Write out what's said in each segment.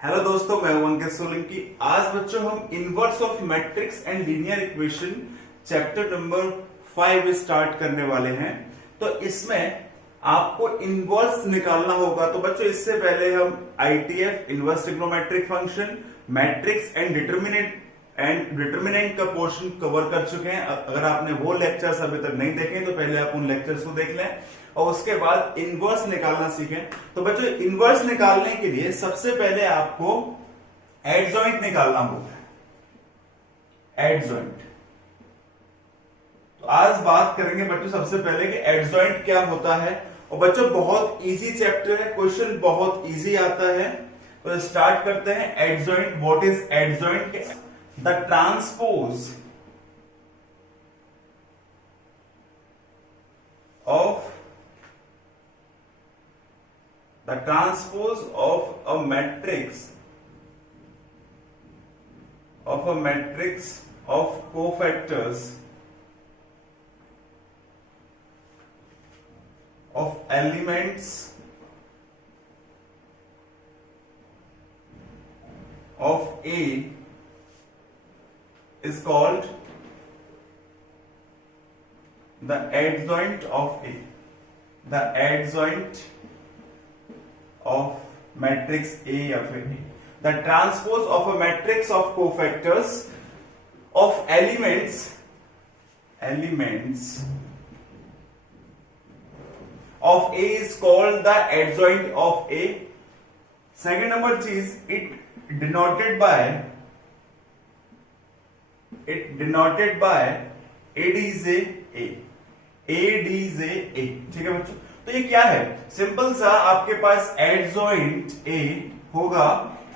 Hello दोस्तों, मैं हूं अंकित सोलंकी। आज बच्चों हम inverse of matrix and linear equation chapter number 5 start करने वाले हैं। तो इसमें आपको इनवर्स निकालना होगा। तो बच्चों इससे पहले हम ITF inverse trigonometric function, matrix and determinant का पोर्शन कवर कर चुके हैं। अगर आपने वो लेक्चर्स अभी तक नहीं देखे तो पहले आप उन लेक्चर्स को देख लें और उसके बाद इनवर्स निकालना सीखें। तो बच्चों इनवर्स निकालने के लिए सबसे पहले आपको एडजॉइंट निकालना होगा। एडजॉइंट, तो आज बात करेंगे बच्चों सबसे पहले कि एडजॉइंट क्या होता है। और बच्चों बहुत इजी चैप्टर है, क्वेश्चन बहुत इजी आता है। तो स्टार्ट करते हैं। Adjoint, what is adjoint? The transpose of a matrix of cofactors of elements of A is called the adjoint of A. The adjoint of matrix A या फिर A. The transpose of a matrix of cofactors of elements of A is called the adjoint of A. Second number चीज, it denoted by ADJ A. ठीक है बच्चों। तो ये क्या है? सिंपल सा, आपके पास एडजॉइंट ए होगा।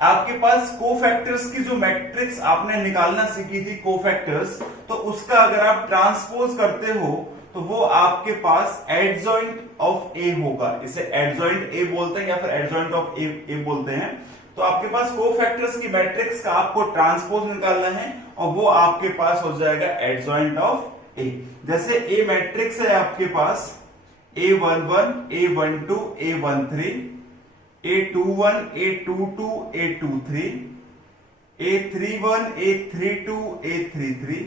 आपके पास कोफैक्टर्स की जो मैट्रिक्स आपने निकालना सीखी थी, कोफैक्टर्स, तो उसका अगर आप ट्रांसपोज करते हो तो वो आपके पास एडजॉइंट ऑफ ए होगा। इसे एडजॉइंट ए बोलते हैं या फिर एडजॉइंट ऑफ ए बोलते हैं। तो आपके पास कोफैक्टर्स की मैट्रिक्स का आपको ट्रांसपोज निकालना है और वो आपके पास हो जाएगा एडजॉइंट ऑफ ए। जैसे ए मैट्रिक्स है आपके पास A11, A12, A13, A21, A22, A23, A31, A32, A33।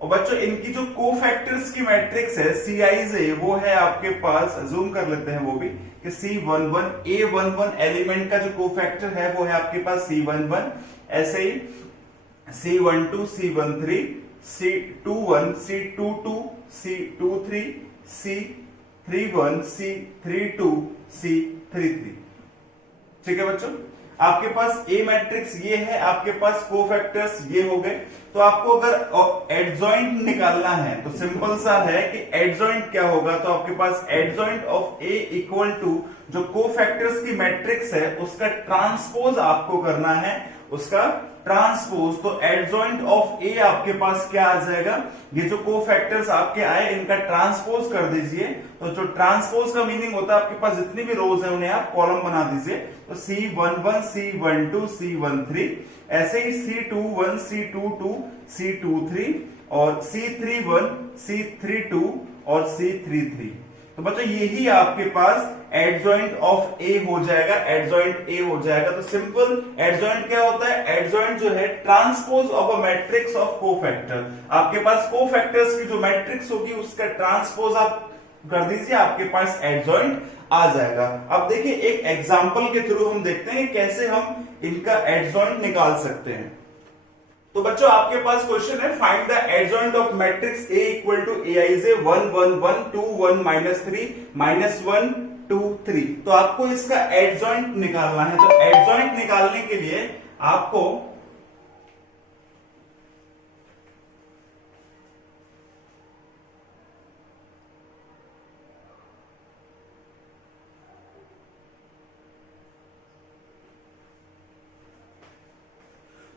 और बच्चों इनकी जो कोफैक्टर्स की मैट्रिक्स है CIJ, वो है आपके पास, जूम कर लेते हैं वो भी, कि C11, A11 एलिमेंट का जो कोफैक्टर है वो है आपके पास C11। ऐसे ही C12, C13, C21, C22, C23, C31, C32, C33। ठीक है बच्चों, आपके पास ए मैट्रिक्स ये है, आपके पास कोफैक्टर्स ये हो गए। तो आपको अगर एडजॉइंट निकालना है तो सिंपल सा है कि एडजॉइंट क्या होगा। तो आपके पास adjoint of A equal to जो कोफैक्टर्स की मैट्रिक्स है उसका ट्रांसपोज आपको करना है, उसका ट्रांसपोज। तो एडजॉइंट ऑफ ए आपके पास क्या आ जाएगा? ये जो कोफैक्टर्स आपके आए इनका ट्रांसपोज कर दीजिए। तो जो ट्रांसपोज का मीनिंग होता है, आपके पास जितनी भी रोज है उन्हें आप कॉलम बना दीजिए। तो C11, C12, C13, ऐसे ही C21, C22, C23 और C31, C32 और C33। तो बच्चों यही आपके पास एडजॉइंट ऑफ ए हो जाएगा, एडजॉइंट ए हो जाएगा। तो सिंपल एडजॉइंट क्या होता है? एडजॉइंट जो है transpose of a matrix of cofactor. आपके पास कोफैक्टर्स की जो मैट्रिक्स होगी उसका ट्रांसपोज आप कर दीजिए, आपके पास एडजॉइंट आ जाएगा। अब देखिए एक एग्जांपल के थ्रू हम देखते हैं कैसे हम इनका एडजॉइंट निकाल सकते हैं। तो बच्चों आपके पास क्वेश्चन है, find the adjoint of matrix A equal to AIJ 1 1 1 2 1 -3 -1 2 3। तो आपको इसका एडजॉइंट निकालना है। तो एडजॉइंट निकालने के लिए आपको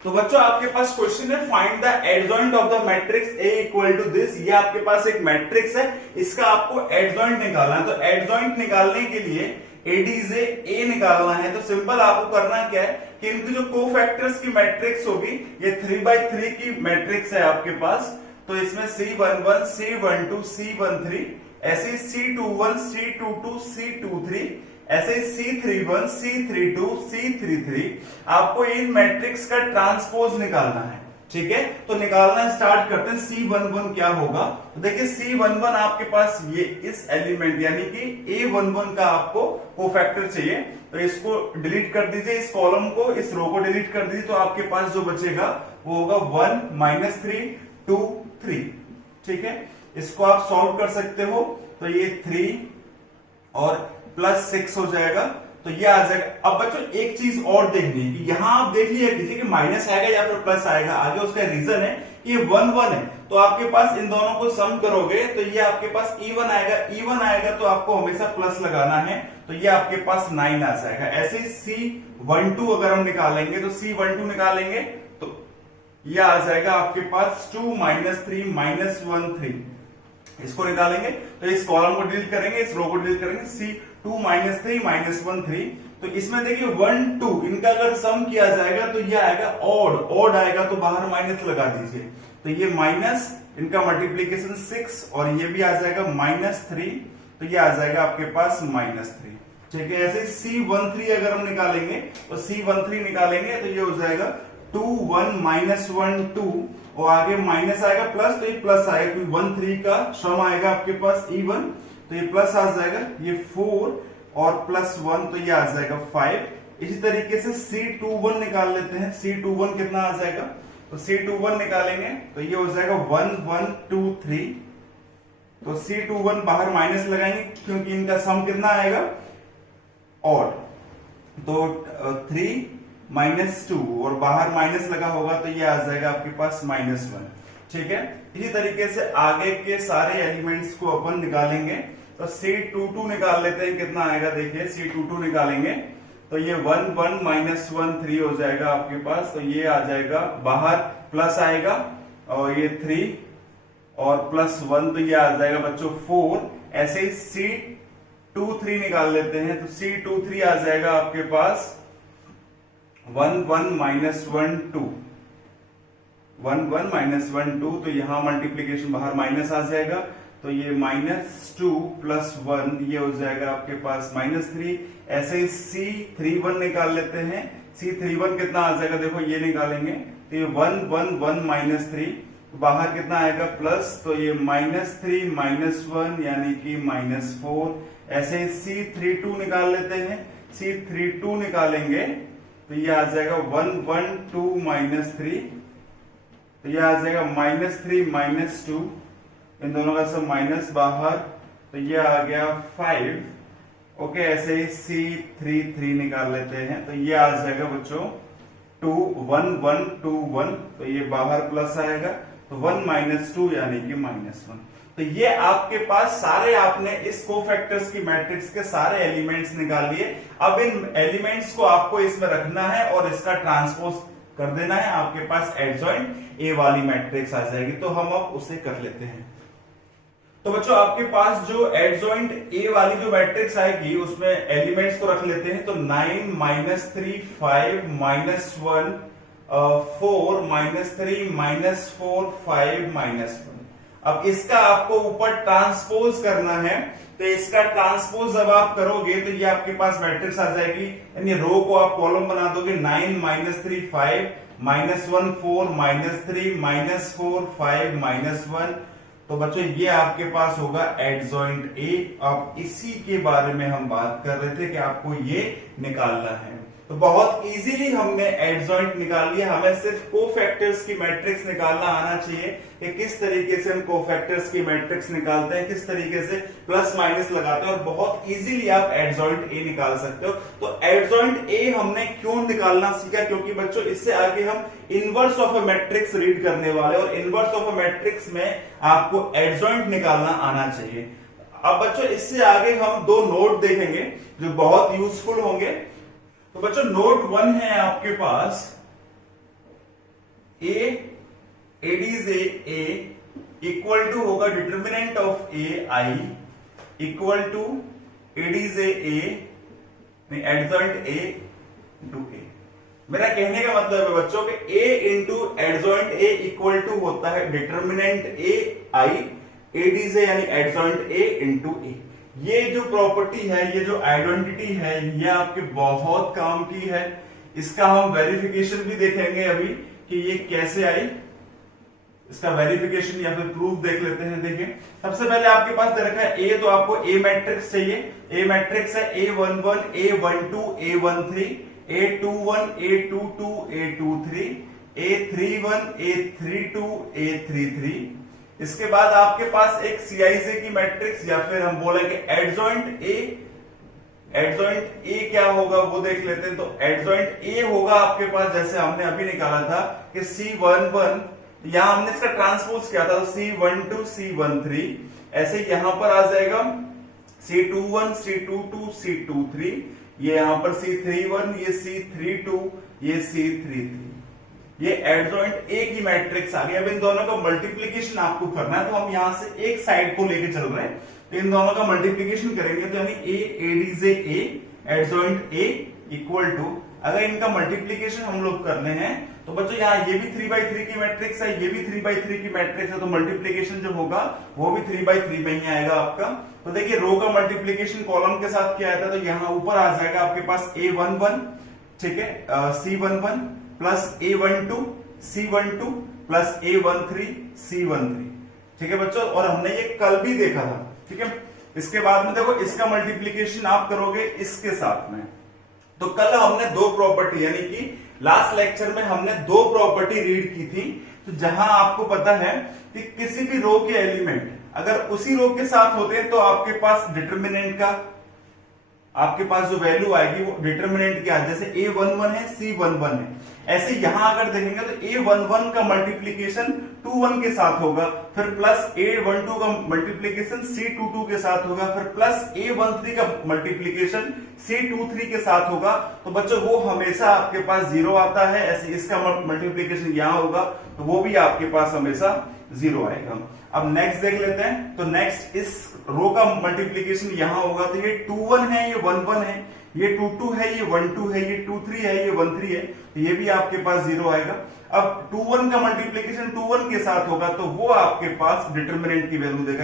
तो बच्चों आपके पास क्वेश्चन है, find the adjoint of the matrix A equal to this. ये आपके पास एक मैट्रिक्स है, इसका आपको एडजॉइंट निकालना है। तो एडजॉइंट निकालने के लिए ADJ A निकालना है। तो सिंपल आपको करना क्या है कि इनकी जो कोफैक्टर्स की मैट्रिक्स होगी, ये 3x3 की मैट्रिक्स है आपके पास। तो इसमें C11, C12, C13, ऐसे C21, C22, C23, ऐसे ही C31, C32, C33 आपको इन मैट्रिक्स का ट्रांसपोज निकालना है। ठीक है, तो निकालना स्टार्ट करते हैं। C11 क्या होगा, तो देखिए C11 आपके पास ये इस एलिमेंट यानी कि A11 का आपको कोफैक्टर चाहिए, तो इसको डिलीट कर दीजिए, इस कॉलम को, इस रो को डिलीट कर दीजिए, तो आपके पास जो बचेगा वो होगा 1 - 3 2 3। ठीक है, इसको आप सॉल्व कर सकते हो, तो ये 3 और +6 हो जाएगा, तो ये आ जाएगा। अब बच्चों एक चीज और देखनी है कि यहां आप देख लिया कीजिए कि माइनस आएगा या फिर प्लस आएगा, आगे उसका रीजन है कि ये 1 1 है, तो आपके पास इन दोनों को सम करोगे तो ये आपके पास इवन आएगा, इवन आएगा तो आपको हमेशा प्लस लगाना है, तो ये आपके पास 9 आ जाएगा। ऐसे ही C12 अगर हम निकालेंगे तो C12 निकालेंगे तो ये आ जाएगा आपके पास 2 - 3 -1 3। इसको निकालेंगे तो इस कॉलम को डिलीट करेंगे, इस रो को डिलीट करेंगे, C2 - 3 -1 3। तो इसमें देखिए 1 2 इनका अगर सम किया जाएगा तो ये आएगा ऑड, ऑड आएगा तो बाहर माइनस लगा दीजिए, तो ये माइनस, इनका मल्टीप्लीकेशन 6 और ये भी आ जाएगा -3, तो ये आ जाएगा आपके पास -3। ठीक है, ऐसे C13 अगर हम निकालेंगे तो C13 निकालेंगे तो ये हो जाएगा 2 1 -1 2 और आगे माइनस आएगा प्लस, तो ये प्लस आएगा क्योंकि 1 3 का सम आएगा आपके पास इवन, तो ये प्लस आ जाएगा, ये 4 और +1 तो ये आ जाएगा 5। इसी तरीके से C21 निकाल लेते हैं, C21 कितना आ जाएगा, तो C21 निकालेंगे तो ये हो जाएगा 1 1 2 3, तो C21 बाहर माइनस लगाएंगे क्योंकि इनका सम कितना आएगा ऑड, तो 3 -2 और बाहर माइनस लगा होगा तो ये आ जाएगा आपके पास -1। ठीक है, इसी तरीके से आगे के सारे एलिमेंट्स को अपन निकालेंगे, तो C22 निकाल लेते हैं, कितना आएगा देखिए, C22 निकालेंगे तो ये 1 1 -1 3 हो जाएगा आपके पास, तो ये आ जाएगा, बाहर प्लस आएगा और ये 3 और +1 तो ये आ जाएगा बच्चों 4। ऐसे ही C23 निकाल लेते हैं, तो C23 आ जाएगा आपके पास 1 1 -1 2, 1 1 -1 2, तो यहां मल्टीप्लीकेशन बाहर माइनस आ जाएगा, तो ये -2 + 1 ये हो जाएगा आपके पास -3। ऐसे ही C31 निकाल लेते हैं, C31 कितना आ जाएगा देखो, ये निकालेंगे तो ये 1 1 1 -3, बाहर कितना आएगा प्लस, तो ये -3 -1 यानी कि -4। ऐसे ही C32 निकाल लेते हैं, C32 निकालेंगे तो ये आ जाएगा 1 1 2 -3, तो ये आ जाएगा -3 -2, इन दोनों का सब माइनस बाहर, तो ये आ गया 5। ओके, ऐसे ही C33 निकाल लेते हैं, तो ये आ जाएगा बच्चों 2 1 1 2 1, तो ये बाहर प्लस आएगा, तो 1 - 2 यानी कि -1। तो ये आपके पास सारे, आपने इस कोफैक्टर्स की मैट्रिक्स के सारे एलिमेंट्स निकाल लिए। अब इन एलिमेंट्स को आपको इसमें रखना है और इसका ट्रांसपोज कर देना है, आपके पास एडजॉइंट ए वाली मैट्रिक्स आ जाएगी, तो हम अब उसे कर लेते हैं। तो बच्चों आपके पास जो एडजॉइंट ए वाली जो मैट्रिक्स आएगी उसमें एलिमेंट्स को रख लेते हैं, तो 9 -3 5 -1 4 -3 -4 5 -1। अब इसका आपको ऊपर ट्रांसपोज करना है, तो इसका ट्रांसपोज जब आप करोगे तो ये आपके पास मैट्रिक्स आ जाएगी, यानी रो को आप कॉलम बना दोगे, 9 -3 5 -1 4 -3 -4 5 -1, तो बच्चों ये आपके पास होगा एडजॉइंट ए। अब इसी के बारे में हम बात कर रहे थे कि आपको ये निकालना है, तो बहुत इजीली हमने एडजॉइंट निकाल लिया। हमें सिर्फ कोफैक्टर्स की मैट्रिक्स निकालना आना चाहिए कि किस तरीके से हम कोफैक्टर्स की मैट्रिक्स निकालते हैं, किस तरीके से प्लस माइनस लगाते हैं, और बहुत इजीली आप एडजॉइंट ए निकाल सकते हो। तो एडजॉइंट ए हमने क्यों निकालना सीखा, क्योंकि बच्चों इससे आगे हम inverse of a matrix read करने वाले, और इनवर्स ऑफ अ मैट्रिक्स में आपको एडजॉइंट निकालना आना चाहिए। अब बच्चों इससे आगे हम दो नोट देखेंगे जो बहुत यूजफुल होंगे। तो बच्चों नोट 1 है आपके पास, एडीज ए इक्वल टू होगा determinant of A I equal to adj A adjoint A into A. मेरा कहने का मतलब है बच्चों कि A into adjoint A equal to होता है डिटर्मिनेंट ए आई एडीज यानी एडजॉइंट ए इंटू ए। ये जो प्रॉपर्टी है, ये जो आइडेंटिटी है, ये आपके बहुत काम की है। इसका हम वेरिफिकेशन भी देखेंगे अभी कि ये कैसे आई। इसका वेरिफिकेशन या फिर प्रूफ देख लेते हैं। देखिए, सबसे पहले आपके पास दे रखा है ए, तो आपको ए मैट्रिक्स चाहिए। ए मैट्रिक्स है A11, A12, A13, A21, A22, A23, A31, A32, A33। इसके बाद आपके पास एक CIJ की मैट्रिक्स या फिर हम बोलेंगे एडजॉइंट ए। एडजॉइंट ए क्या होगा वो देख लेते हैं। तो एडजॉइंट ए होगा आपके पास, जैसे हमने अभी निकाला था कि C11, यहां हमने इसका ट्रांसपोज किया था, तो C12, C13, ऐसे यहां पर आ जाएगा C21, C22, C23, ये यहां पर C31, ये C32, ये C33। ये एडजॉइंट ए की मैट्रिक्स आ गई। अब इन दोनों का मल्टीप्लीकेशन आपको करना है, तो हम यहां से एक साइड को लेके चल रहे हैं, तो इन दोनों का मल्टीप्लीकेशन करेंगे तो यानी A adj A adjoint A equal to, अगर इनका मल्टीप्लीकेशन हम लोग करने हैं तो बच्चों यहाँ ये भी 3/3 की मैट्रिक्स है, ये भी 3/3 की मैट्रिक्स है, तो मल्टीप्लीकेशन जो होगा वो भी 3/3 में ही आएगा आपका। तो देखिए रो का मल्टीप्लीकेशन कॉलम के साथ क्या आता है, तो यहाँ ऊपर आ जाएगा आपके पास A11, ठीक है, C11 plus A12, C12 plus A13, C13, ठीक है बच्चों। और हमने ये कल भी देखा था, ठीक है। इसके बाद में देखो इसका मल्टीप्लीकेशन आप करोगे इसके साथ में, तो कल हमने दो प्रॉपर्टी, यानी कि लास्ट लेक्चर में हमने दो प्रॉपर्टी रीड की थी। तो जहां आपको पता है कि किसी भी रो के एलिमेंट अगर उसी रो के साथ होते हैं तो आपके पास डिटर्मिनेंट का, आपके पास जो वैल्यू आएगी वो डिटर्मिनेंट क्या है, जैसे A11 है, C11 है, ऐसे यहां अगर देखेंगे तो A11 का मल्टीप्लीकेशन 21 के साथ होगा, फिर प्लस A12 का मल्टीप्लीकेशन C22 के साथ होगा, फिर प्लस A13 का मल्टीप्लीकेशन C23 के साथ होगा। तो बच्चों वो हमेशा आपके पास जीरो आता है। ऐसे इसका मल्टीप्लीकेशन यहां होगा तो वो भी आपके पास हमेशा जीरो आएगा। अब नेक्स्ट देख लेते हैं। तो नेक्स्ट इस रो का मल्टीप्लीकेशन यहां होगा, तो ये 21 है, ये 11 है, ये 22 है, ये 12 है, ये 23 है, ये 13 है, तो ये भी आपके पास जीरो आएगा। अब 21 का मल्टीप्लीकेशन 21 के साथ होगा तो वो आपके पास डिटर्मिनेंट की वैल्यू देगा,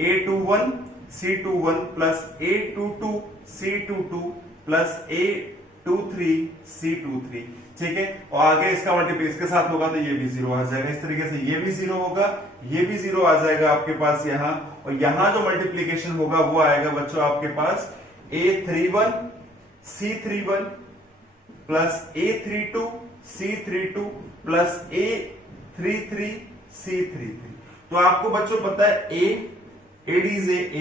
A21, C21 plus A22, C22 plus A23, C23, ठीक है। और आगे इसका मल्टीप्लाई इसके साथ होगा तो ये भी जीरो आ जाएगा। इस तरीके से ये भी जीरो होगा, ये भी जीरो आ जाएगा आपके पास यहाँ। और यहां जो मल्टीप्लीकेशन होगा वो आएगा बच्चों आपके पास A31, C31 plus A32, C32 plus A33, C33। तो आपको बच्चों पता है A ADJ A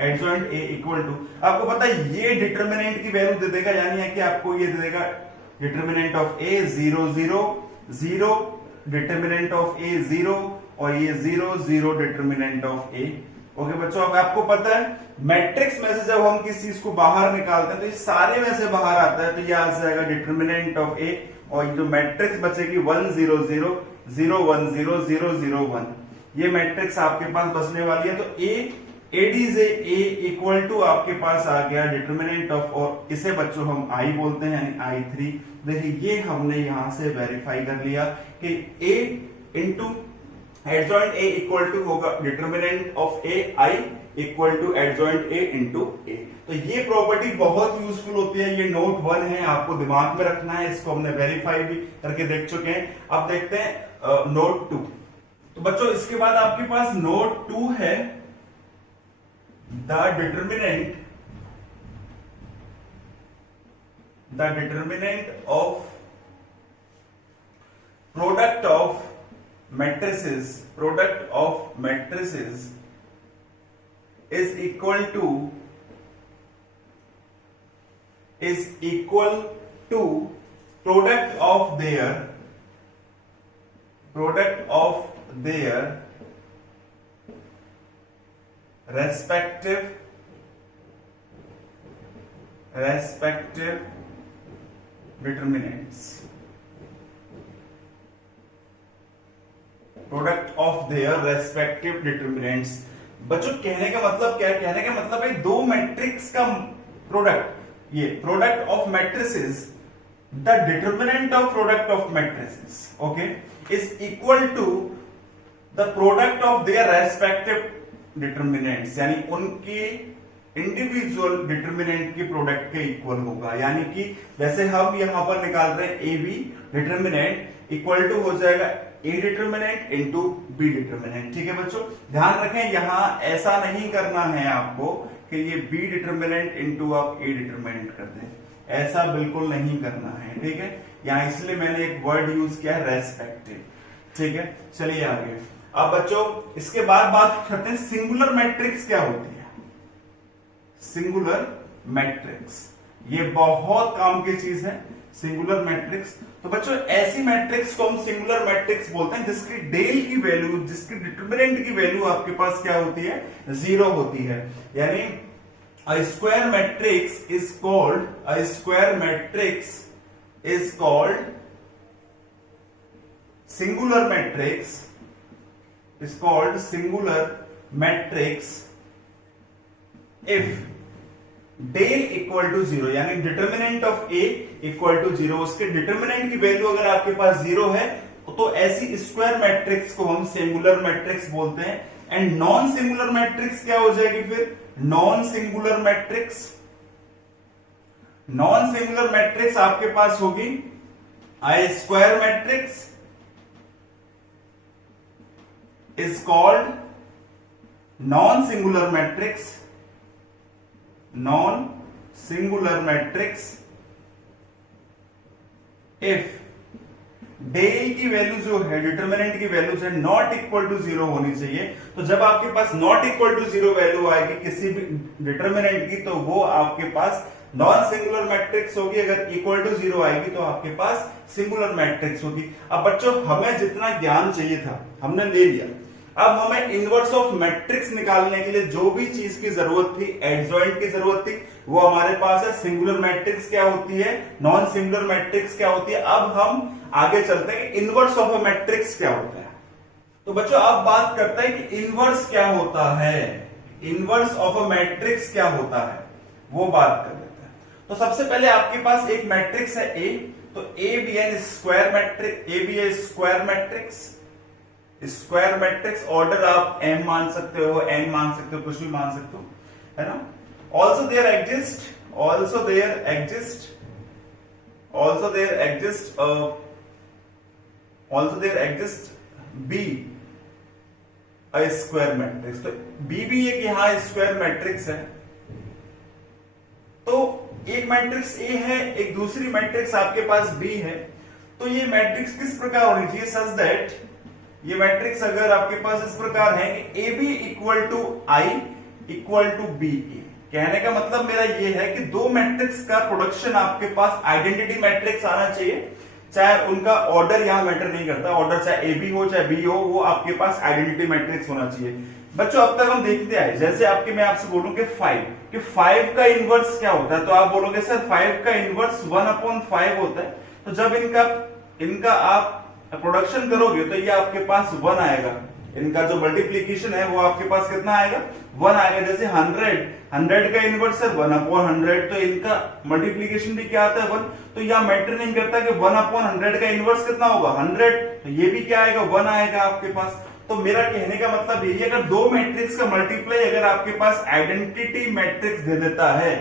adjoint A equal to, आपको पता है ये डिटर्मिनेंट की वैल्यू दे देगा, यानी कि आपको ये दे देगा determinant of A 0 0 0, determinant of A 0, और ये 0 0 डिटर्मिनेंट ऑफ A। ओके बच्चों, अब आपको पता है मैट्रिक्स में से जब हम किसी चीज को बाहर निकालते हैं तो ये सारे में से बाहर आता है, तो ये आ जाएगा डिटर्मिनेंट ऑफ A, और ये जो मैट्रिक्स बचेगी 1 0 0 0 1 0 0 0 1, ये मैट्रिक्स आपके पास बचने वाली है। तो A ADJ A equal to आपके पास आ गया डिटर्मिनेंट ऑफ, और इसे बच्चों हम I बोलते हैं, यानी I3। देखिए ये हमने यहां से वेरीफाई कर लिया कि A into adjoint A equal to होगा determinant of A, I equal to adjoint A into A। तो ये प्रॉपर्टी बहुत यूजफुल होती है, ये नोट 1 है, आपको दिमाग में रखना है, इसको हमने वेरीफाई भी करके देख चुके हैं। अब देखते हैं नोट 2। तो बच्चों इसके बाद आपके पास नोट 2 है, the determinant of product of matrices is equal to product of their respective determinants, product of their respective determinants. बच्चों कहने का मतलब क्या है, कहने का मतलब है दो मैट्रिक्स का प्रोडक्ट, ये product of matrices, the determinant of product of matrices, okay, is equal to the product of their respective determinants यानी उनके इंडिविजुअल डिटर्मिनेंट के प्रोडक्ट के इक्वल होगा। यानी कि जैसे हम यहां पर निकाल रहे हैं A B determinant equal to हो जाएगा A determinant into B determinant. ठीक है बच्चों, ध्यान रखें यहां ऐसा नहीं करना है आपको कि ये बी डिटर्मिनेंट इंटू आप ए डिटर्मिनेंट कर दें, ऐसा बिल्कुल नहीं करना है। ठीक है, यहां इसलिए मैंने एक वर्ड यूज किया है रेस्पेक्टिव। ठीक है, चलिए आगे। अब बच्चों इसके बाद बात करते हैं सिंगुलर मैट्रिक्स क्या होती है। सिंगुलर मैट्रिक्स ये बहुत काम की चीज है, सिंगुलर मैट्रिक्स। तो बच्चों ऐसी मैट्रिक्स को हम सिंगुलर मैट्रिक्स बोलते हैं जिसकी डेल की वैल्यू, जिसकी डिटर्मिनेंट की वैल्यू आपके पास क्या होती है, 0 होती है। यानी a square matrix is called singular matrix if del equal to 0, यानी determinant of A equal to 0, उसके डिटर्मिनेंट की वैल्यू अगर आपके पास 0 है तो ऐसी स्क्वायर मैट्रिक्स को हम सिंगुलर मैट्रिक्स बोलते हैं। एंड नॉन सिंगुलर मैट्रिक्स क्या हो जाएगी फिर, नॉन सिंगुलर मैट्रिक्स आपके पास होगी I square matrix is called non singular matrix if del की वैल्यू जो है, डिटर्मिनेंट की वैल्यू जो है नॉट इक्वल टू 0 होनी चाहिए। तो जब आपके पास नॉट इक्वल टू 0 वैल्यू आएगी किसी भी डिटर्मिनेंट की तो वो आपके पास नॉन सिंगुलर मैट्रिक्स होगी। अगर इक्वल टू 0 आएगी तो आपके पास सिंगुलर मैट्रिक्स होगी। अब बच्चों हमें जितना ज्ञान चाहिए था हमने ले लिया, अब हमें इनवर्स ऑफ मैट्रिक्स निकालने के लिए जो भी चीज की जरूरत थी, एडजॉइंट की जरूरत थी, वो हमारे पास है। सिंगुलर मैट्रिक्स क्या होती है, नॉन सिंगुलर मैट्रिक्स क्या होती है। अब हम आगे चलते हैं कि इनवर्स ऑफ अ मैट्रिक्स क्या होता है। तो बच्चों अब बात करते हैं कि इनवर्स क्या होता है, इनवर्स ऑफ अ मैट्रिक्स क्या होता है, वो बात कर लेते हैं। तो सबसे पहले आपके पास एक मैट्रिक्स है ए, तो A B n square matrix, A B A square matrix, square matrix order आप एम मान सकते हो, एन मान सकते हो, कुछ भी मान सकते हो, है ना। Also there exist B a square matrix. तो बी भी एक यहां स्क्वायर मैट्रिक्स है। तो एक मैट्रिक्स ए है, एक दूसरी मैट्रिक्स आपके पास बी है। तो ये मैट्रिक्स किस प्रकार होनी चाहिए, सच दैट ये मैट्रिक्स अगर आपके पास इस प्रकार है कि A B equal to I equal to B A. कहने का मतलब मेरा ये है कि दो मैट्रिक्स का प्रोडक्शन आपके पास आइडेंटिटी मैट्रिक्स आना चाहिए। चाहे उनका ऑर्डर यहां मैटर नहीं करता, ऑर्डर चाहे ए बी हो चाहे बी हो, वो आपके पास आइडेंटिटी मैट्रिक्स होना चाहिए। बच्चों अब तक हम देखते आए, जैसे आपके मैं आपसे बोलूं कि 5 का इनवर्स क्या होता है, तो आप बोलोगे सर 5 का इनवर्स 1/5 होता है। तो जब इनका आप प्रोडक्शन करोगे तो ये आपके पास 1 आएगा। इनका जो मल्टीप्लीकेशन है वो आपके पास कितना आएगा, 1 आएगा। जैसे 100 का इनवर्स है 1/100, तो इनका मल्टीप्लीकेशन भी क्या आता है 1। तो यहां मैटर नहीं करता कि 1/100 का इनवर्स कितना होगा 100, तो ये भी क्या आएगा 1 आएगा आपके पास। तो मेरा कहने का मतलब यही है, अगर दो मैट्रिक्स का मल्टीप्लाई अगर आपके पास आइडेंटिटी मैट्रिक्स दे देता है,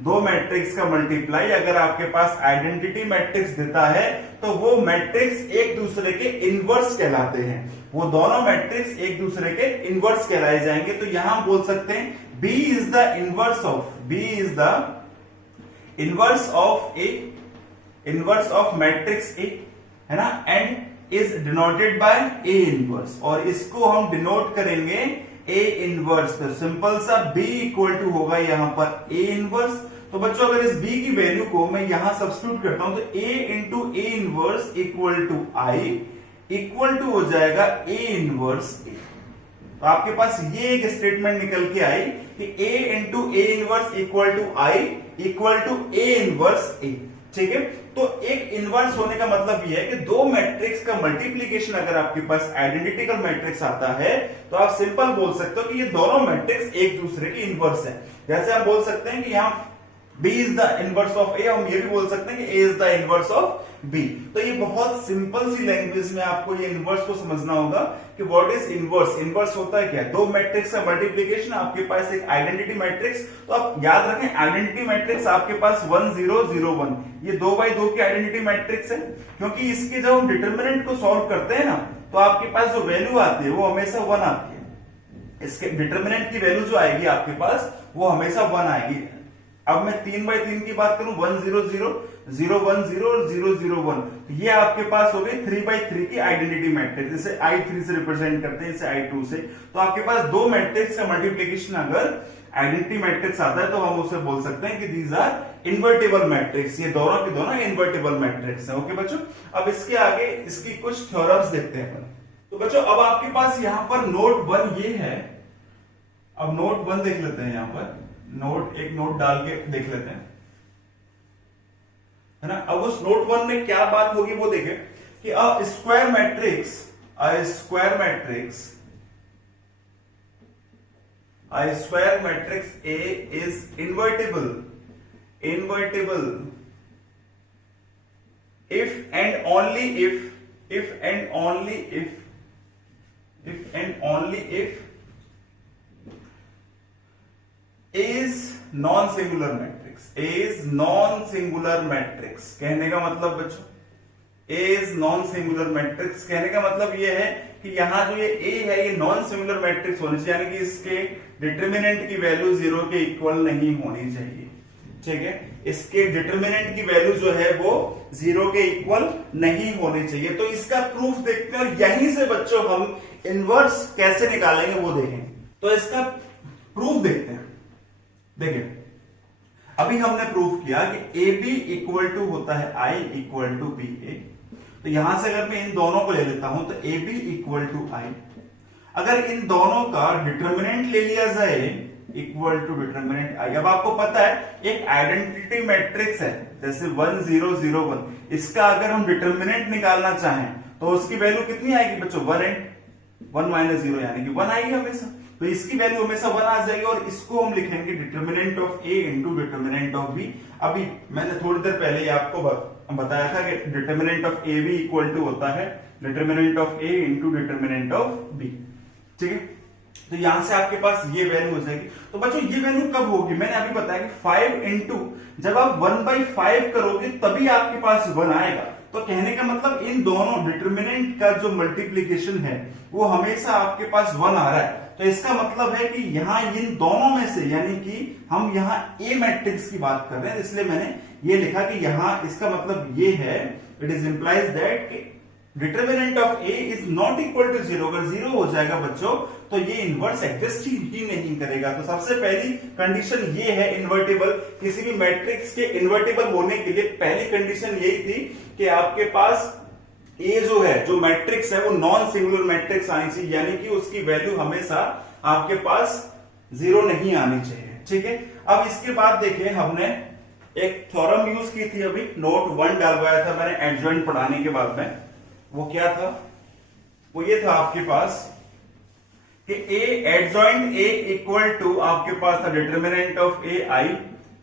दो मैट्रिक्स का मल्टीप्लाई अगर आपके पास आइडेंटिटी मैट्रिक्स देता है, तो वो मैट्रिक्स एक दूसरे के इनवर्स कहलाते हैं। वो दोनों मैट्रिक्स एक दूसरे के इनवर्स कहलाए जाएंगे। तो यहां हम बोल सकते हैं B is the inverse of matrix A, है ना, and is denoted by A inverse, और इसको हम डिनोट करेंगे A इनवर्स। तो सिंपल सा B इक्वल टू होगा यहां पर A इनवर्स। तो बच्चों अगर इस B की वैल्यू को मैं यहां सब्स्टिट्यूट करता हूं तो A into A inverse equal to I equal to हो जाएगा A इनवर्स A। तो आपके पास ये एक स्टेटमेंट निकल के आई कि A into A inverse equal to I equal to A inverse A। ठीक है, तो एक इनवर्स होने का मतलब यह है कि दो मैट्रिक्स का मल्टीप्लीकेशन अगर आपके पास आइडेंटिकल मैट्रिक्स आता है तो आप सिंपल बोल सकते हो कि ये दोनों मैट्रिक्स एक दूसरे के इनवर्स है। जैसे आप बोल सकते हैं कि यहां B is the inverse of A, हम ये भी बोल सकते हैं कि A is the inverse of B। तो ये बहुत सिंपल सी लैंग्वेज में आपको ये इनवर्स को समझना होगा कि व्हाट इज इनवर्स। इनवर्स होता है क्या, दो मैट्रिक्स का मल्टीप्लीकेशन, आपके पास एक आइडेंटिटी मैट्रिक्स। तो आप याद रखें आइडेंटिटी मैट्रिक्स आपके पास 1 0 0 1, ये 2x2 की आइडेंटिटी मैट्रिक्स है, क्योंकि इसके जब हम डिटरमिनेंट को सॉल्व करते हैं ना तो आपके पास जो वैल्यू आती है वो हमेशा 1 आती है। इसके डिटरमिनेंट की वैल्यू जो आएगी आपके पास वो हमेशा 1 आएगी। अब मैं 3x3 की बात करूं, 1 0 0 0 1 0 और 0 0 1, तो ये आपके पास हो गई 3x3 की आइडेंटिटी मैट्रिक्स, इसे I3 से रिप्रेजेंट करते हैं, इसे I2 से। तो आपके पास दो मैट्रिक्स का मल्टीप्लीकेशन अगर आइडेंटिटी मैट्रिक्स आता है तो हम उसे बोल सकते हैं कि दीज आर इन्वर्टिबल मैट्रिक्स, ये दोनों के दोनों इन्वर्टिबल मैट्रिक्स हैं। ओके बच्चों, अब इसके आगे इसकी कुछ थ्योरम्स देखते हैं। तो बच्चों अब आपके पास यहां पर नोट 1 ये है, अब नोट 1 देख लेते हैं, यहां पर नोट एक नोट डाल के देख लेते हैं, है ना। अब उस नोट 1 में क्या बात होगी वो देखें कि अ square matrix A is invertible if and only if A is non-singular matrix. कहने का मतलब बच्चों A is non-singular मैट्रिक्स, कहने का मतलब ये है कि यहां जो ये A है ये नॉन सिंगुलर मैट्रिक्स होनी चाहिए, यानी कि इसके डिटरमिनेंट की वैल्यू 0 के इक्वल नहीं होनी चाहिए। ठीक है, इसके डिटरमिनेंट की वैल्यू जो है वो 0 के इक्वल नहीं होनी चाहिए। तो इसका प्रूफ देखते हैं और यहीं से बच्चों हम इनवर्स कैसे निकालेंगे वो देखेंगे। तो इसका प्रूफ देखते हैं। देखिए अभी हमने प्रूफ किया कि ए बी इक्वल टू होता है I इक्वल टू बी ए। तो यहां से अगर मैं इन दोनों को ले लेता हूं तो A B equal to I, अगर इन दोनों का डिटरमिनेंट ले लिया जाए इक्वल टू डिटरमिनेंट I। अब आपको पता है एक आइडेंटिटी मैट्रिक्स है जैसे 1 0 0 1, इसका अगर हम डिटरमिनेंट निकालना चाहें तो उसकी वैल्यू कितनी आएगी बच्चों, 1 माइनस 0 यानी कि 1 आएगी हमेशा। तो इसकी वैल्यू हमेशा 1 आ जाएगी और इसको हम लिखेंगे determinant of A into determinant of B। अभी मैंने थोड़ी देर पहले आपको बताया था कि determinant of A B equal to होता है determinant of A into determinant of B। ठीक है, तो यहां से आपके पास ये वैल्यू हो जाएगी। तो बच्चों ये वैल्यू कब होगी, मैंने अभी बताया कि 5 इंटू जब आप 1/5 करोगे तभी आपके पास 1 आएगा। तो कहने का मतलब इन दोनों डिटरमिनेंट का जो मल्टीप्लीकेशन है वो हमेशा आपके पास 1 आ रहा है। तो इसका मतलब है कि यहां इन दोनों में से, यानी कि हम यहां ए मैट्रिक्स की बात कर रहे हैं, इसलिए मैंने ये लिखा कि यहां इसका मतलब ये है, it is implies that determinant of A is not equal to 0। अगर 0 हो जाएगा बच्चों तो ये इनवर्स एग्जिस्ट ही नहीं करेगा। तो सबसे पहली कंडीशन ये है इन्वर्टेबल, किसी भी मैट्रिक्स के इन्वर्टेबल होने के लिए पहली कंडीशन यही थी कि आपके पास ए जो है, जो मैट्रिक्स है वो नॉन सिंगुलर मैट्रिक्स आनी चाहिए, यानी कि उसकी वैल्यू हमेशा आपके पास 0 नहीं आनी चाहिए। ठीक है, अब इसके बाद देखिए हमने एक थ्योरम यूज की थी, अभी नोट 1 डलवाया था मैंने एडजॉइंट पढ़ाने के बाद में। वो क्या था, वो ये था आपके पास कि A adjoint A equal to आपके पास था determinant of A I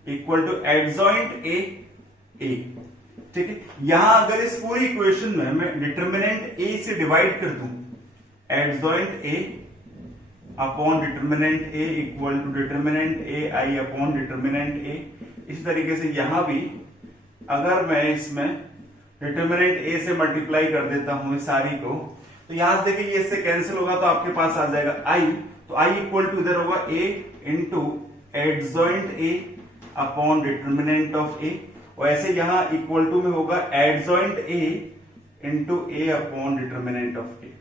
equal to adjoint A. ठीक है, यहां अगर इस पूरी इक्वेशन में मैं डिटरमिनेंट ए से डिवाइड कर दूं, adjoint A upon determinant A equal to determinant A I upon determinant A. इस तरीके से यहां भी अगर मैं इसमें डिटरमिनेंट ए से मल्टीप्लाई कर देता हूं इस सारी को, तो यहां से देखिए ये इससे कैंसिल होगा तो आपके पास आ जाएगा I। तो I इक्वल टू इधर होगा A into adjoint A upon determinant of A, और ऐसे यहां इक्वल टू में होगा adjoint A into A upon determinant of A.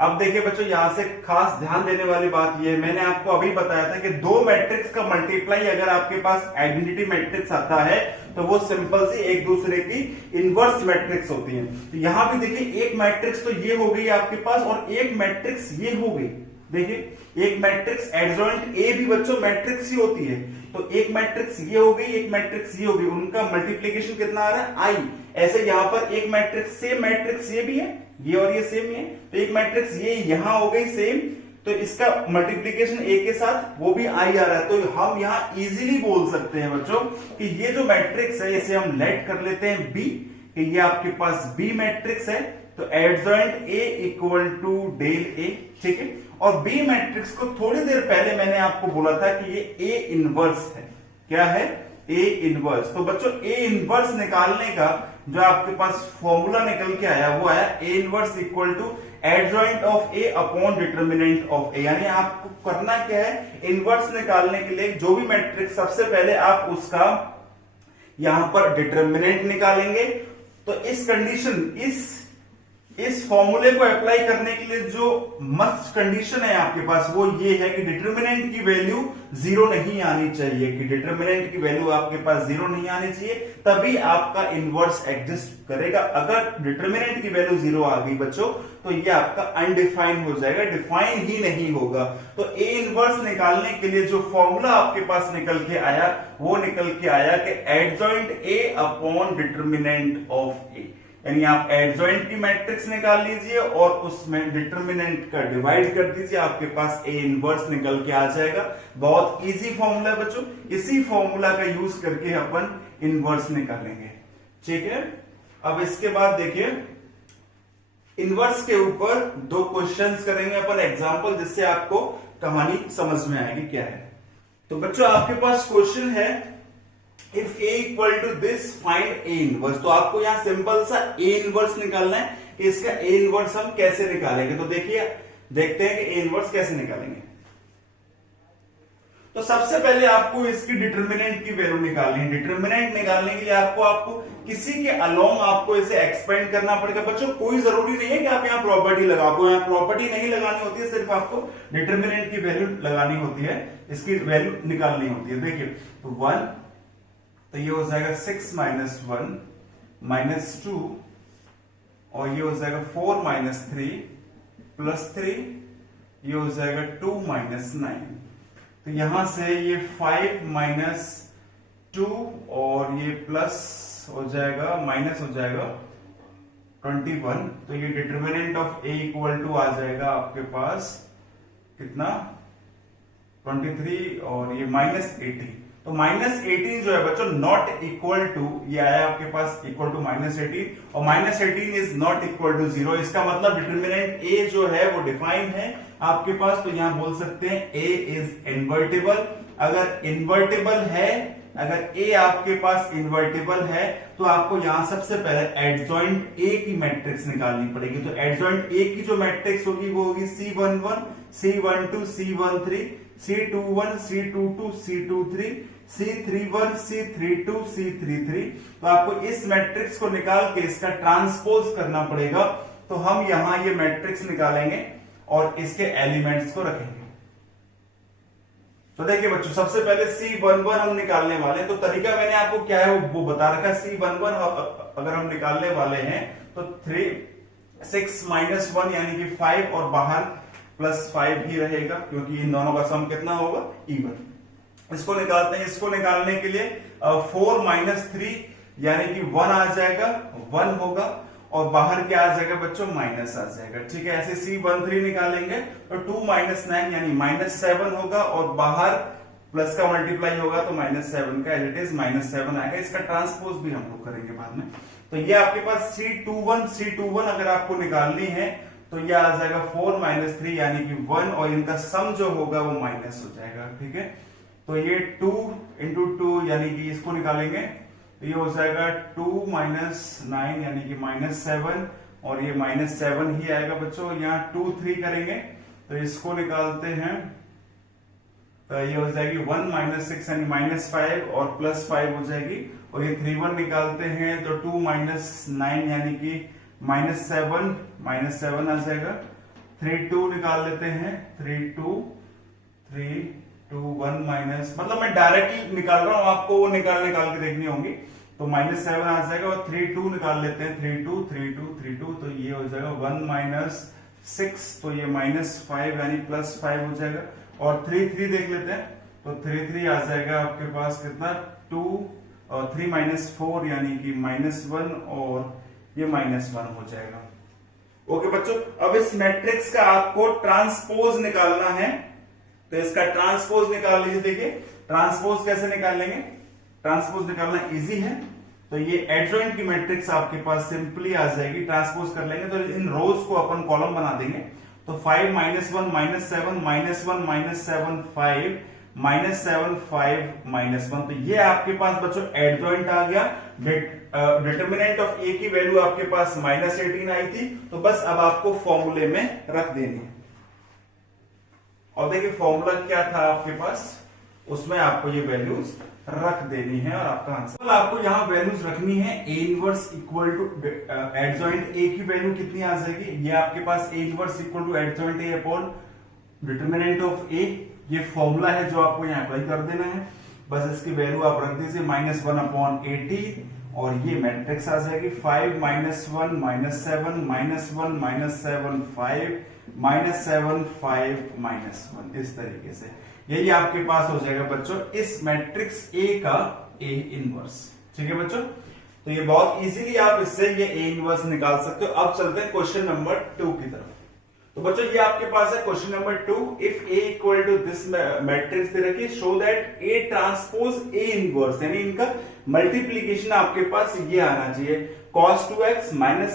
अब देखिए बच्चों यहां से खास ध्यान देने वाली बात यह है, मैंने आपको अभी बताया था कि दो मैट्रिक्स का मल्टीप्लाई अगर आपके पास आइडेंटिटी मैट्रिक्स आता है तो वो सिंपल सी एक दूसरे की इनवर्स मैट्रिक्स होती है। तो यहां भी देखिए एक मैट्रिक्स तो ये हो गई आपके पास और एक मैट्रिक्स ये हो गई। देखिए एक मैट्रिक्स एडजॉइंट ए भी बच्चों मैट्रिक्स ही होती है, तो एक मैट्रिक्स ये हो गई, एक मैट्रिक्स ये हो गई, उनका मल्टीप्लीकेशन कितना आ रहा है I। ऐसे यहां पर एक मैट्रिक्स सेम मैट्रिक्स ये भी है, ये और ये सेम है, तो एक मैट्रिक्स ये यहां हो गई सेम, तो इसका मल्टीप्लीकेशन a के साथ वो भी i आ रहा है, तो हम यहां इजीली बोल सकते हैं बच्चों कि ये जो मैट्रिक्स है इसे हम लेट कर लेते हैं b, कि ये आपके पास b मैट्रिक्स है, तो adjoint a equal to del a, ठीक है। और b मैट्रिक्स को थोड़ी देर पहले मैंने आपको बोला था कि ये a इनवर्स है। क्या है? a inverse. तो बच्चों a इनवर्स निकालने का जो आपके पास फॉर्मूला निकल के आया वो आया a inverse equal to adjoint of a upon determinant of a। यानी आपको करना क्या है, इनवर्स निकालने के लिए जो भी मैट्रिक्स, सबसे पहले आप उसका यहां पर डिटर्मिनेंट निकालेंगे। तो इस कंडीशन, इस फॉर्मूले को अप्लाई करने के लिए जो मस्ट कंडीशन है आपके पास वो ये है कि डिटर्मिनेंट की वैल्यू जीरो नहीं आनी चाहिए, कि डिटर्मिनेंट की वैल्यू आपके पास जीरो नहीं आनी चाहिए, तभी आपका इनवर्स एग्जिस्ट करेगा। अगर डिटर्मिनेंट की वैल्यू जीरो आ गई बच्चों तो ये आपका अनडिफाइन हो जाएगा, डिफाइन ही नहीं होगा। तो ए इनवर्स निकालने के लिए जो फॉर्मूला आपके पास निकल के आया वो निकल के आया कि adjoint A upon determinant of A, यानी आप एडजॉइंट की मैट्रिक्स निकाल लीजिए और उसमें डिटर्मिनेंट का डिवाइड कर दीजिए, आपके पास ए इनवर्स निकल के आ जाएगा। बहुत इजी फॉर्मूला है बच्चों, इसी फॉर्मूला का यूज करके अपन इनवर्स निकालेंगे, ठीक है। अब इसके बाद देखिए इनवर्स के ऊपर दो क्वेश्चंस करेंगे अपन एग्जांपल, जिससे आपको कहानी समझ में आएगी क्या है। तो बच्चों आपके पास क्वेश्चन है if a equal to this find a inverse. तो आपको यहां सिंपल सा a इनवर्स निकालना है कि इसका a इनवर्स हम कैसे निकालेंगे। तो देखिए देखते हैं कि a इनवर्स कैसे निकालेंगे। तो सबसे पहले आपको इसकी डिटर्मिनेंट की वैल्यू निकालनी है। डिटर्मिनेंट निकालने के लिए आपको किसी के अलोंग आपको इसे एक्सपेंड करना पड़ेगा। बच्चों कोई जरूरी नहीं है कि आप यहाँ प्रॉपर्टी लगाओ, यहाँ प्रॉपर्टी नहीं लगानी होती है, सिर्फ आपको डिटर्मिनेंट की वैल्यू लगानी होती है, इसकी वैल्यू निकालनी होती है। देखिए तो 1, तो ये हो जाएगा 6 माइनस 1 माइनस 2, और ये हो जाएगा 4 माइनस 3 प्लस 3, ये हो जाएगा 2 माइनस 9। तो यहां से ये 5 माइनस 2 और ये प्लस हो जाएगा, माइनस हो जाएगा 21। तो ये determinant of a equal to आ जाएगा आपके पास कितना, 23, और ये माइनस 18। तो माइनस 18 जो है बच्चों नॉट इक्वल टू, ये आया आपके पास इक्वल टू माइनस 18, और minus 18 is not equal to 0। इसका मतलब डिटर्मिनेंट a जो है वो डिफाइन है आपके पास। तो यहां बोल सकते हैं a इज इन्वर्टिबल। अगर इन्वर्टिबल है, अगर a आपके पास इन्वर्टिबल है तो आपको यहां सबसे पहले एडजॉइंट a की मैट्रिक्स निकालनी पड़ेगी। तो एडजॉइंट a की जो मैट्रिक्स होगी वो होगी C11, C12, C13, C21, C22, C23, C31, C32, C33। तो आपको इस मैट्रिक्स को निकाल के इसका ट्रांसपोज करना पड़ेगा। तो हम यहां ये मैट्रिक्स निकालेंगे और इसके एलिमेंट्स को रखेंगे। तो देखिए बच्चों सबसे पहले C11 हम निकालने वाले हैं। तो तरीका मैंने आपको क्या है वो बता रखा है। C11 अगर हम निकालने वाले हैं तो 6 माइनस 1 यानी कि 5, और बाहर प्लस 5 ही रहेगा क्योंकि इन दोनों का सम कितना होगा, इवन। इसको निकालते हैं। इसको निकालने के लिए 4 माइनस 3 यानी कि 1 आ जाएगा, 1 होगा, और बाहर क्या आ जाएगा बच्चों, माइनस आ जाएगा। ठीक है, ऐसे C13 निकालेंगे तो 2 माइनस 9 यानी माइनस 7 होगा, और बाहर प्लस का मल्टीप्लाई होगा तो माइनस 7 का एज इट इज माइनस 7 आएगा। इसका ट्रांसपोज भी हम लोग करेंगे बाद में। तो ये आपके पास C21 अगर आपको निकालनी है तो ये आ जाएगा 4 माइनस 3 यानी कि 1, और इनका सम जो होगा वो माइनस हो जाएगा। ठीक है, तो ये 2 इंटू 2 यानी कि इसको निकालेंगे तो ये हो जाएगा 2 माइनस 9 यानी कि माइनस 7, और ये माइनस 7 ही आएगा बच्चों। यहाँ 2 3 करेंगे तो इसको निकालते हैं तो ये हो जाएगी 1 माइनस 6 यानी माइनस 5, और प्लस 5 हो जाएगी, और ये 3 1 निकालते हैं तो 2 माइनस 9 यानी कि माइनस 7 आ जाएगा। 3 2 निकाल लेते हैं, 3 2 1 माइनस, मतलब मैं डायरेक्टली निकाल रहा हूं, आपको वो निकाल के देखनी होंगी। तो माइनस 7 आ जाएगा, और 3 2 निकाल लेते हैं, 3 2 तो ये हो जाएगा 1 माइनस 6, तो ये माइनस 5 यानी प्लस 5 हो जाएगा, और 3 3 देख लेते हैं तो 3 3 आ जाएगा आपके पास कितना, 2 और 3 माइनस 4 यानी कि माइनस 1, और ये माइनस 1 हो जाएगा। ओके बच्चों, अब इस मैट्रिक्स का आपको ट्रांसपोज निकालना है, तो इसका ट्रांसपोज निकाल लीजिए। देखिए ट्रांसपोज कैसे निकाल लेंगे, ट्रांसपोज निकालना इजी है। तो ये एडजॉइंट की मैट्रिक्स आपके पास सिंपली आ जाएगी, ट्रांसपोज कर लेंगे तो इन रोज को अपन कॉलम बना देंगे। तो 5 -1 -7 -1 -7 5 -7 5 -1, तो ये आपके पास बच्चों एडजॉइंट आ गया। डिटर्मिनेंट ऑफ ए की वैल्यू आपके पास -18 आई थी, तो बस अब आपको फॉर्मूले में रख देनी है। और देखिए फॉर्मूला क्या था आपके पास, उसमें आपको ये वैल्यूज रख देनी है और आपका आंसर आपको यहां वैल्यूज रखनी है। A inverse equal to adjoint A की वैल्यू कितनी आ जाएगी, ये आपके पास A inverse equal to adjoint A upon determinant of A, ये फॉर्मूला है जो आपको यहां अप्लाई कर देना है। बस इसकी वैल्यू आप रख दीजिए -1/18 और ये मैट्रिक्स आ जाएगी 5 -1 -7 -1 -7 5 -7 5 -1, इस तरीके से यही आपके पास हो जाएगा बच्चों इस मैट्रिक्स ए का ए इनवर्स। ठीक है बच्चों, तो ये बहुत इजीली आप इससे ये ए इनवर्स निकाल सकते हो। अब चलते हैं क्वेश्चन नंबर 2 की तरफ। तो बच्चों ये आपके पास है question number 2, if A equal to this matrix दे रखी, show that A transpose A inverse, यानी इनका मल्टीप्लीकेशन आपके पास ये आना चाहिए cos 2x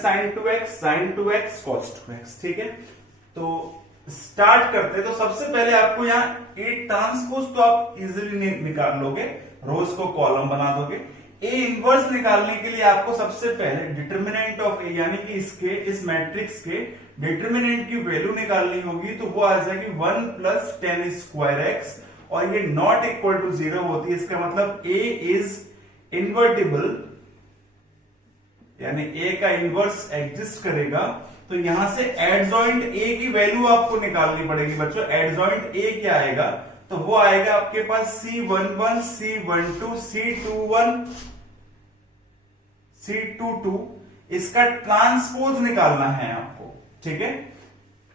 sin 2x sin 2x cos 2x। ठीक है, तो स्टार्ट करते हैं। तो सबसे पहले आपको यहाँ ए ट्रांसपोज तो आप इजीली निकाल लोगे, रोज को कॉलम बना दोगे। ए इनवर्स निकालने के लिए आपको सबसे पहले डिटर्मिनेंट ऑफ ए यानी कि इसके इस मैट्रिक्स के डिटर्मिनेंट की वैल्यू निकालनी होगी, तो वो आ जाएगी 1 + 10 स्क्वायर एक्स, और ये नॉट इक्वल टू 0 होती है। इसका मतलब ए इज इनवर्टिबल, यानी ए का इनवर्स एग्जिस्ट करेगा। तो यहां से एडजॉइंट ए की वैल्यू आपको निकालनी पड़ेगी बच्चों। एडजॉइंट ए क्या आएगा, तो वो आएगा आपके पास C11 C12 C21 C22, इसका ट्रांसपोज निकालना है आपको। ठीक है,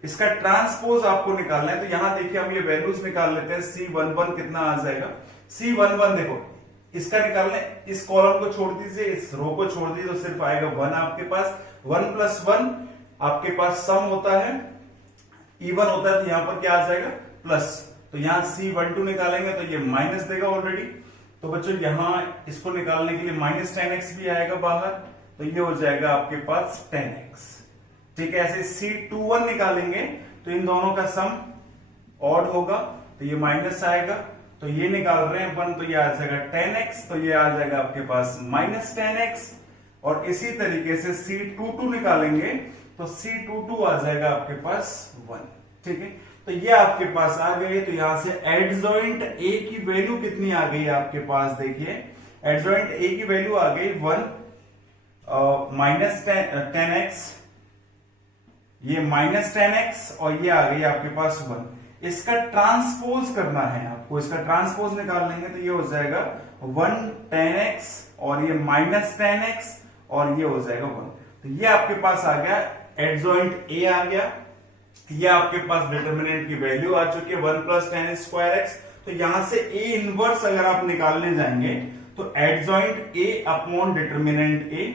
इसका ट्रांसपोज आपको निकालना है। तो यहां देखिए हम ये वैल्यूज निकाल लेते हैं। C11 कितना आ जाएगा, C11 देखो इसका निकालना है, इस कॉलम को छोड़ दीजिए, इस रो को छोड़ दीजिए, तो सिर्फ आएगा 1 आपके पास। 1 + 1 आपके पास सम होता है, इवन होता है, तो यहां पर क्या आ जाएगा प्लस। तो यहां C12 निकालेंगे तो ये माइनस देगा ऑलरेडी। तो बच्चों यहां इसको निकालने के लिए -10x भी आएगा बाहर, तो ये हो जाएगा आपके पास 10x। ठीक है, ऐसे C21 निकालेंगे तो इन दोनों का सम ऑड होगा, तो ये माइनस आएगा। तो ये निकाल रहे हैं अपन, तो ये आ जाएगा 10x, तो ये आ जाएगा आपके पास -10x। और इसी तरीके से C22 निकालेंगे तो C22 आ जाएगा आपके पास 1। ठीक है, तो ये आपके पास आ गए। तो यहां से एडजॉइंट ए की वैल्यू कितनी आ गई आपके पास, देखिए एडजॉइंट ए की वैल्यू आ गई 1 -10x, ये -10x, और ये आ गई आपके पास 1। इसका ट्रांसपोज करना है आपको, इसका ट्रांसपोज निकाल लेंगे तो ये हो जाएगा 1 10x और ये -10x और ये हो जाएगा 1। तो ये आपके पास आ गया एडजॉइंट ए आ गया। ये आपके पास डिटर्मिनेंट की वैल्यू आ चुकी है 1 + 10 स्क्वायर एक्स। तो यहां से ए इनवर्स अगर आप निकालने जाएंगे तो एडजॉइंट ए अपॉन डिटर्मिनेंट ए,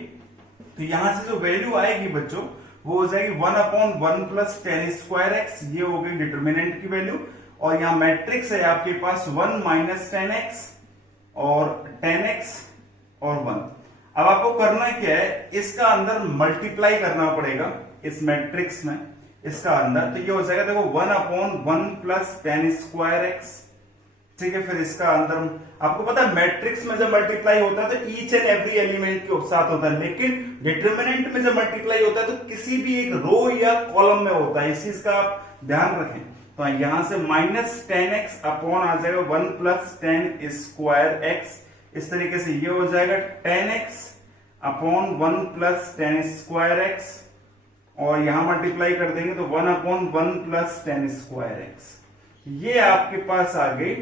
तो यहां से जो वैल्यू आएगी बच्चों वो हो जाएगी 1/1 + 10 स्क्वायर एक्स, ये हो गई डिटर्मिनेंट की वैल्यू। और यहां मैट्रिक्स है आपके पास 1 - 10x और 10x और 1। अब आपको करना क्या है, इसका अंदर मल्टीप्लाई करना पड़ेगा इस मैट्रिक्स में, इसका अंदर। तो ये हो जाएगा देखो 1/1 + 10 स्क्वायर एक्स। ठीक है, फिर इसका अंदर आपको पता है मैट्रिक्स में जब मल्टीप्लाई होता है तो ईच एंड एवरी एलिमेंट के साथ होता है, लेकिन डिटर्मिनेंट में जब मल्टीप्लाई होता है तो किसी भी एक रो या कॉलम में होता है। इस चीज का आप ध्यान रखें। तो यहां से -10x अपॉन आ जाएगा 1 + 10 स्क्वायर एक्स। इस तरीके से ये हो जाएगा 10x अपॉन 1 + 10 स्क्वायर एक्स, और यहां मल्टीप्लाई कर देंगे तो 1/1 + 10 स्क्वायर एक्स। ये आपके पास आ गई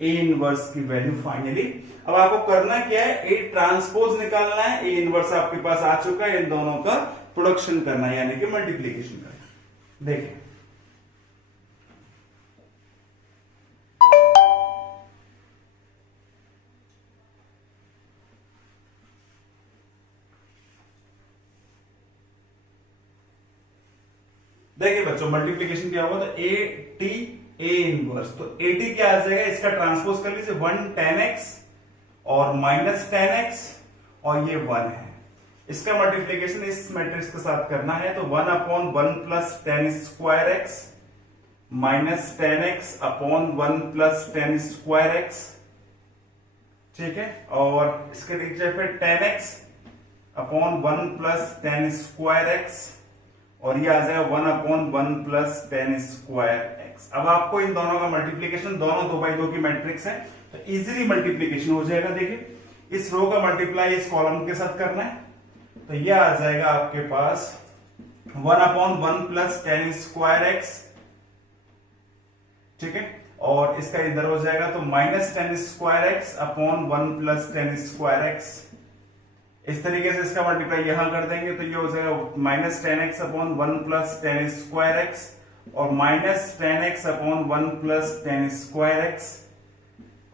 ए इनवर्स की वैल्यू फाइनली। अब आपको करना क्या है, ए ट्रांसपोज निकालना है। ए इनवर्स आपके पास आ चुका है, इन दोनों का प्रोडक्शन करना है यानी कि मल्टीप्लीकेशन करना। देखिए देखिए बच्चों मल्टीप्लीकेशन क्या हुआ, तो ए टी ए इनवर्स, तो ए टी क्या आ जाएगा, इसका ट्रांसपोज कर लीजिए 1 tan x और माइनस tan x और ये 1 है। इसका मल्टीप्लीकेशन इस मैट्रिक्स के साथ करना है, तो 1 upon 1 plus tan square x minus tan x upon 1 plus tan square x, ठीक है। और इसके नीचे फिर tan x upon 1 plus tan square x और ये आ जाएगा 1 upon 1 plus tan square x. अब आपको इन दोनों का मल्टीप्लीकेशन, दोनों 2x2 की मैट्रिक्स है तो इजीली मल्टीप्लीकेशन हो जाएगा। देखिए इस रो का मल्टीप्लाई इस कॉलम के साथ करना है, तो ये आ जाएगा आपके पास 1 upon 1 plus tan square x, ठीक है। और इसका इधर हो जाएगा तो minus tan square x upon 1 plus tan square x. इस तरीके से इसका मल्टीप्लाई यहां कर देंगे तो ये हो जाएगा minus tan x upon 1 plus tan square x और minus tan x upon 1 plus tan square x.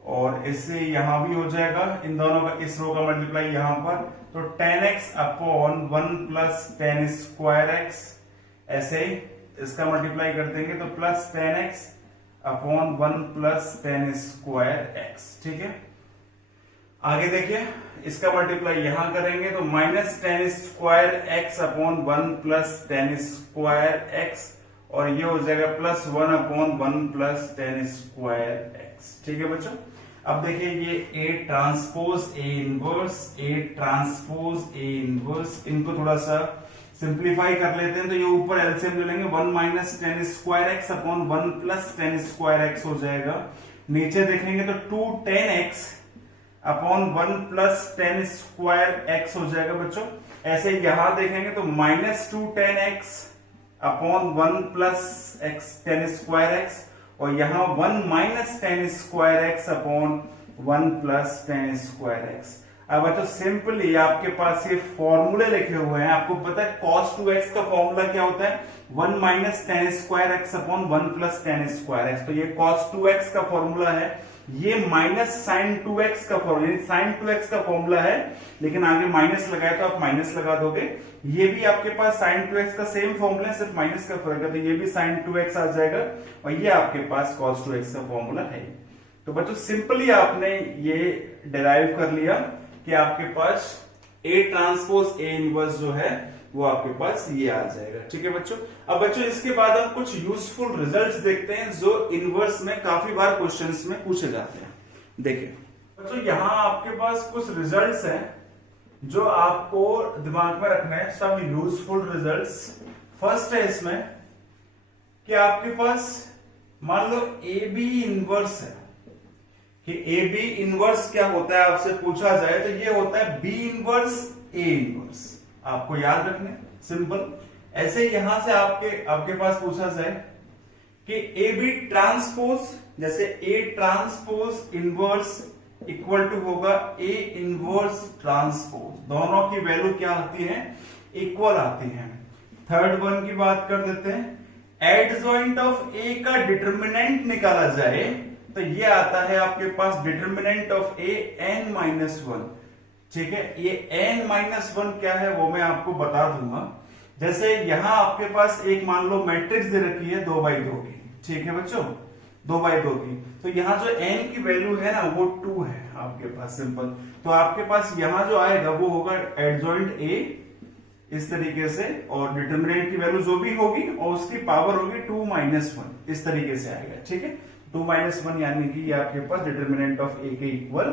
और इससे यहां भी हो जाएगा इन दोनों का, इस रो का मल्टीप्लाई यहां पर, तो tan x upon 1 plus tan square x. ऐसे ही इसका मल्टीप्लाई कर देंगे तो plus tan x upon 1 plus tan square x, ठीक है। आगे देखिए इसका मल्टीप्लाई यहां करेंगे तो minus tan square x upon 1 plus tan square x और ये हो जाएगा plus 1 upon 1 plus tan square x, ठीक है बच्चों। अब देखिए ये A transpose A inverse, A transpose A inverse, इनको थोड़ा सा सिंप्लीफाई कर लेते हैं तो ये ऊपर एलसीएम ले लेंगे 1 minus tan square x upon 1 plus tan square x हो जाएगा। नीचे देखेंगे तो 2 tan x upon 1 plus tan square x हो जाएगा बच्चों। ऐसे यहां देखेंगे तो minus 2 tan x upon 1 plus x tan square x और यहां 1 minus tan square x upon 1 plus tan square x. अब बच्चों सिंपली आपके पास ये फॉर्मूले लिखे हुए हैं, आपको पता है cos 2x का फॉर्मूला क्या होता है, 1 minus tan square x upon 1 plus tan square x. तो ये cos 2x का फॉर्मूला है, ये माइनस sin 2x का फॉर्मूला, sin 2x का फॉर्मूला है लेकिन आगे माइनस लगाए तो आप माइनस लगा दोगे। ये भी आपके पास sin 2x का सेम फॉर्मूला है, सिर्फ माइनस का फर्क है, तो ये भी sin 2x आ जाएगा और ये आपके पास cos 2x का फॉर्मूला है। तो बच्चों सिंपली आपने ये डिराइव कर लिया कि आपके पास A ट्रांसपोज A इनवर्स जो है वो आपके पास ये आ जाएगा, ठीक है बच्चों। अब बच्चों इसके बाद हम कुछ यूजफुल रिजल्ट्स देखते हैं जो इनवर्स में काफी बार क्वेश्चंस में पूछे जाते हैं। देखिए बच्चों यहां आपके पास कुछ रिजल्ट्स हैं जो आपको दिमाग में रखना है, सब यूजफुल रिजल्ट्स। फर्स्ट है इसमें कि आपके पास मान लो ए बी इनवर्स है, कि ए बी इनवर्स क्या होता है आपसे पूछा जाए तो ये होता है बी इनवर्स ए इनवर्स, आपको याद रखना है, सिंपल। ऐसे यहां से आपके पास पूछा जाए कि ए बी ट्रांसपोज, जैसे A transpose inverse equal to होगा ए इनवर्स ट्रांसपोज, दोनों की वैल्यू क्या आती है, इक्वल आती है। थर्ड वन की बात कर देते हैं, एडजॉइंट ऑफ ए का डिटर्मिनेंट निकाला जाए तो ये आता है आपके पास determinant of A n minus 1, ठीक है। ये n माइनस 1 क्या है वो मैं आपको बता दूंगा। जैसे यहां आपके पास एक मान लो मैट्रिक्स दे रखी है 2x2 की, ठीक है बच्चों, 2x2 की, तो यहां जो n की वैल्यू है ना वो 2 है आपके पास, सिंपल। तो आपके पास यहां जो आएगा वो होगा एडजॉइंट a इस तरीके से और डिटर्मिनेंट की वैल्यू जो भी होगी और उसकी पावर होगी 2 माइनस 1, इस तरीके से आएगा, ठीक है। 2 माइनस 1 यानी कि ये आपके पास डिटर्मिनेंट ऑफ ए के इक्वल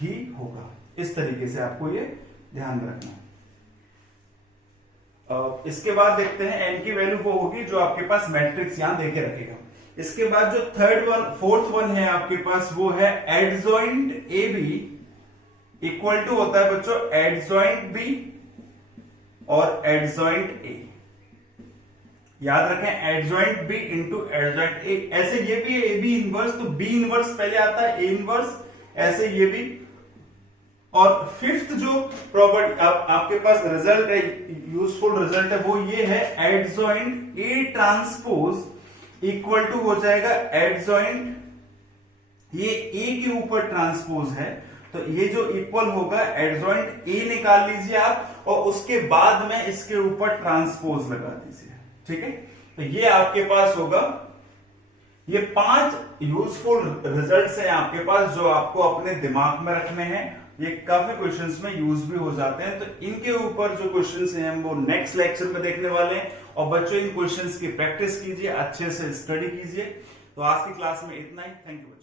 ही होगा, इस तरीके से आपको ये ध्यान रखना है। इसके बाद देखते हैं n की वैल्यू वो होगी जो आपके पास मैट्रिक्स यहां देके रखेगा। इसके बाद जो फोर्थ वन है आपके पास वो है adjoint A B equal to होता है बच्चों एडजॉइंट बी और एडजॉइंट ए, याद रखें adjoint B into adjoint A. ऐसे ये भी है ए बी इनवर्स, तो बी इनवर्स पहले आता है ए इनवर्स, ऐसे ये भी। और फिफ्थ जो प्रॉपर्टी आपके पास रिजल्ट है, यूजफुल रिजल्ट है, वो ये है adjoint A transpose equal to हो जाएगा एडजॉइंट, ये ए के ऊपर ट्रांसपोज है तो ये जो इक्वल होगा एडजॉइंट ए निकाल लीजिए आप और उसके बाद में इसके ऊपर ट्रांसपोज लगा दीजिए, ठीक है। तो ये आपके पास होगा, ये 5 यूजफुल रिजल्ट्स हैं आपके पास जो आपको अपने दिमाग में रखने हैं। ये काफी क्वेश्चंस में यूज भी हो जाते हैं, तो इनके ऊपर जो क्वेश्चंस हैं हम वो नेक्स्ट लेक्चर में देखने वाले हैं। और बच्चों इन क्वेश्चंस की प्रैक्टिस कीजिए, अच्छे से स्टडी कीजिए। तो आज की क्लास में इतना ही। Thank you.